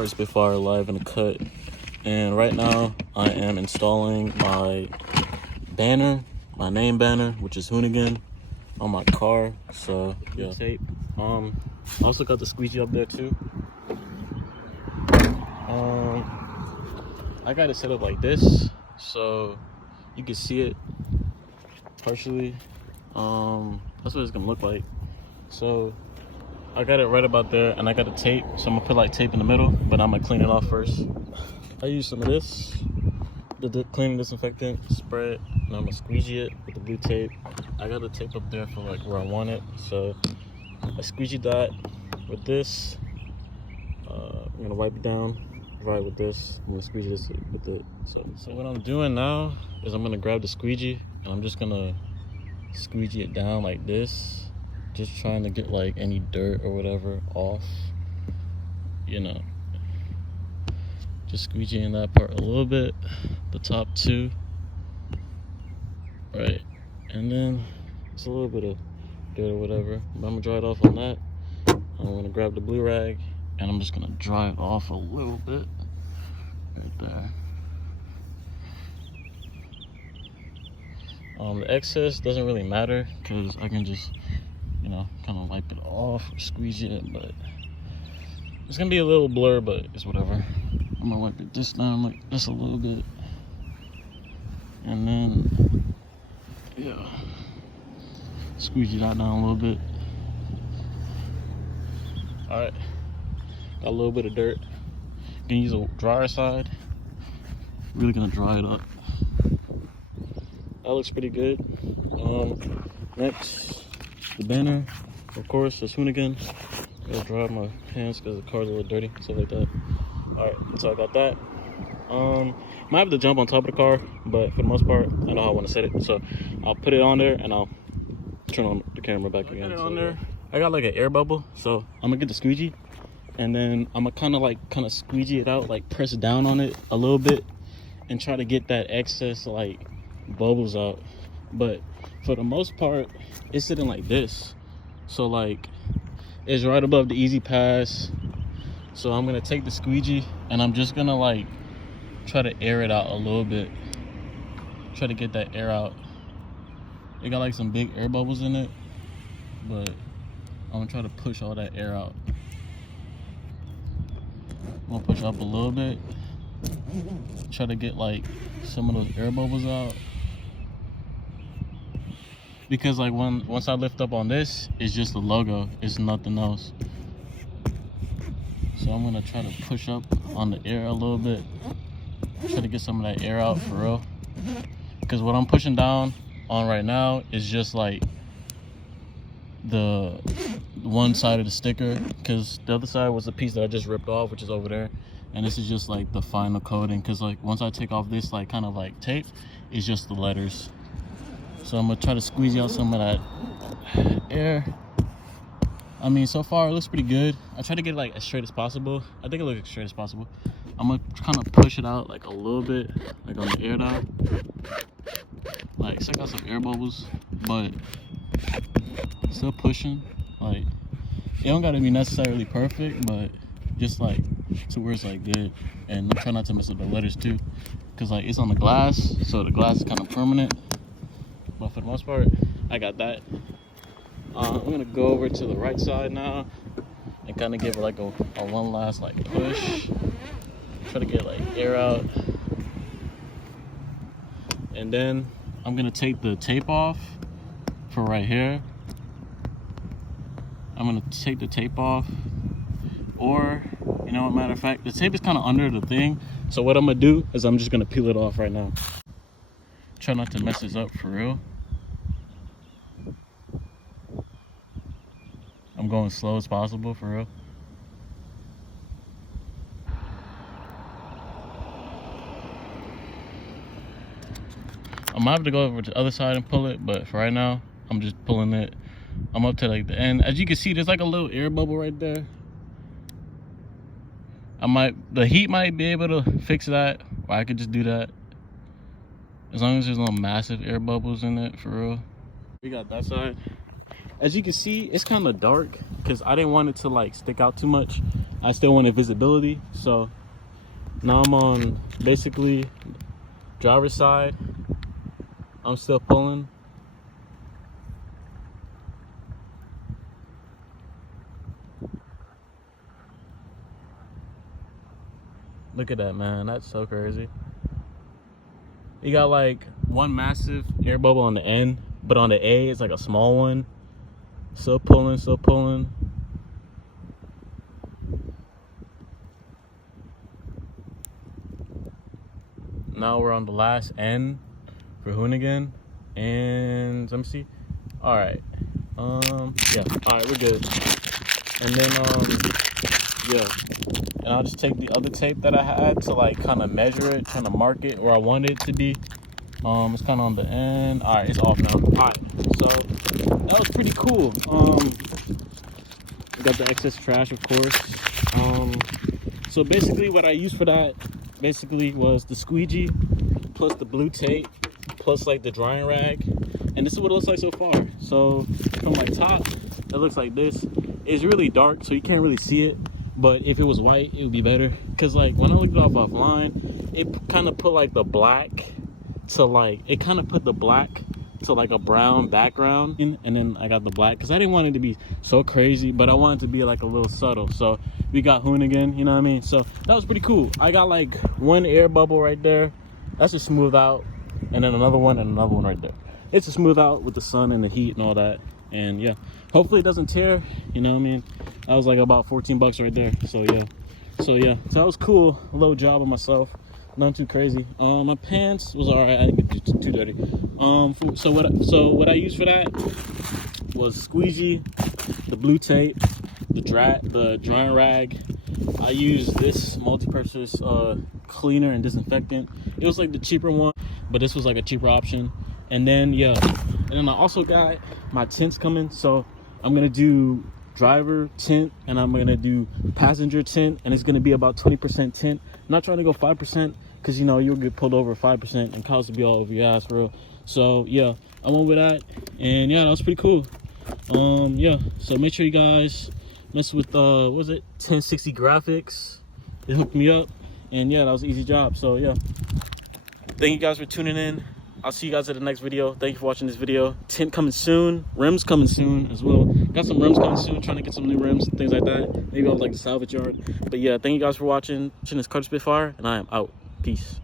first before live in the cut, and right now I am installing my banner, my name banner, which is Hoonigan, on my car. So yeah, tape. I also got the squeegee up there too. I got it set up like this so you can see it partially. That's what it's gonna look like. So I got it right about there, and I got the tape, so I'm gonna put like tape in the middle, but I'm gonna clean it off first. I use some of this, the cleaning disinfectant spread, and I'm gonna squeegee it with the blue tape. I got the tape up there for like where I want it, so I squeegee that with this. I'm gonna wipe it down right with this. I'm gonna squeegee this with it. So what I'm doing now is I'm gonna grab the squeegee, and I'm just gonna squeegee it down like this, just trying to get like any dirt or whatever off, you know. Just squeegeeing that part a little bit, the top two, right, and then it's a little bit of dirt or whatever, but I'm gonna dry it off on that. I'm gonna grab the blue rag, and I'm just gonna dry it off a little bit right there. The excess doesn't really matter because I can just, you know, kind of wipe it off or squeeze it, but it's gonna be a little blur, but it's whatever. I'm gonna wipe it this down like just a little bit, and then yeah, squeeze that down a little bit. All right, got a little bit of dirt. Gonna use a drier side. Really gonna dry it up. That looks pretty good. Next, the banner, of course, is Hoonigan. Gotta dry my hands because the car's a little dirty, stuff like that. Alright, so I got that. Might have to jump on top of the car, but for the most part, I know how I want to set it. So I'll put it on there, and I'll turn on the camera back again. I got it on there. I got like an air bubble, so I'm gonna get the squeegee, and then I'm gonna kind of squeegee it out, like press down on it a little bit, and try to get that excess like bubbles out. But for the most part, it's sitting like this, so like it's right above the easy pass. So I'm gonna take the squeegee, and I'm just gonna like try to air it out a little bit, try to get that air out. It got like some big air bubbles in it, but I'm gonna try to push all that air out. I'm gonna push up a little bit, try to get like some of those air bubbles out, because like once I lift up on this, it's just the logo, it's nothing else. So I'm gonna try to push up on the air a little bit, try to get some of that air out for real, because what I'm pushing down on right now is just like the one side of the sticker, because the other side was the piece that I just ripped off, which is over there, and this is just like the final coating, because like once I take off this like kind of like tape, it's just the letters. So I'm gonna try to squeeze out some of that air. I mean, so far it looks pretty good. I try to get it like as straight as possible. I think it looks as straight as possible. I'm gonna kind of push it out like a little bit, like on the air dot. Like, still got some air bubbles, but still pushing. Like, it don't gotta be necessarily perfect, but just like to where it's like good. And I'm trying not to mess up the letters too, because like it's on the glass, so the glass is kind of permanent. But for the most part, I got that. I'm gonna go over to the right side now and kind of give it like a one last like push, try to get like air out, and then I'm gonna take the tape off for right here. I'm gonna take the tape off, or you know what, matter of fact, the tape is kind of under the thing, so what I'm gonna do is I'm just gonna peel it off right now. Try not to mess this up for real. I'm going slow as possible for real. I might have to go over to the other side and pull it, but for right now, I'm just pulling it. I'm up to like the end. As you can see, there's like a little air bubble right there. The heat might be able to fix that, or I could just do that. As long as there's no massive air bubbles in it, for real. We got that side. As you can see, it's kind of dark because I didn't want it to like stick out too much. I still wanted visibility. So now I'm on basically driver's side. I'm still pulling. Look at that, man. That's so crazy. You got like one massive air bubble on the end, but on the A, it's like a small one. Still pulling, still pulling. Now we're on the last N for Hoonigan. And let me see. All right. Yeah. All right, we're good. And then, yeah. And I'll just take the other tape that I had to like kind of measure it, kind of mark it where I want it to be. It's kind of on the end. All right, it's off now. All right, so that was pretty cool. We got the excess trash, of course. So basically what I used for that basically was the squeegee plus the blue tape plus like the drying rag. And this is what it looks like so far. So from like top, it looks like this. It's really dark, so you can't really see it. But if it was white, it would be better. Cause like when I looked it up offline, it kind of put like the black to like, it kind of put the black to like a brown background. And then I got the black, cause I didn't want it to be so crazy, but I wanted it to be like a little subtle. So we got Hoonigan, you know what I mean? So that was pretty cool. I got like one air bubble right there. That's just smooth out. And then another one and another one right there. It's a smooth out with the sun and the heat and all that. And yeah, hopefully it doesn't tear, you know what I mean? That was like about 14 bucks right there. So yeah, so that was cool. A little job on myself, nothing too crazy. My pants was all right. I didn't get too dirty. So what I used for that was squeegee, the blue tape, the drying rag. I used this multi-purpose cleaner and disinfectant. It was like the cheaper one, but this was like a cheaper option. And then yeah, and then I also got my tints coming. So I'm gonna do driver tint and I'm gonna do passenger tint, and it's gonna be about 20% tint. I'm not trying to go 5% because you know you'll get pulled over 5% and cops will be all over your ass for real. So yeah, I went with that, and yeah, that was pretty cool. Yeah, so make sure you guys mess with what was it, 1060 graphics. They hooked me up, and yeah, that was an easy job. So yeah, thank you guys for tuning in. I'll see you guys at the next video. Thank you for watching this video. Tint coming soon, rims coming soon as well. Got some rims coming soon, trying to get some new rims and things like that. Maybe I'll like the salvage yard. But yeah, thank you guys for watching. This Carter Spitfire, and I am out. Peace.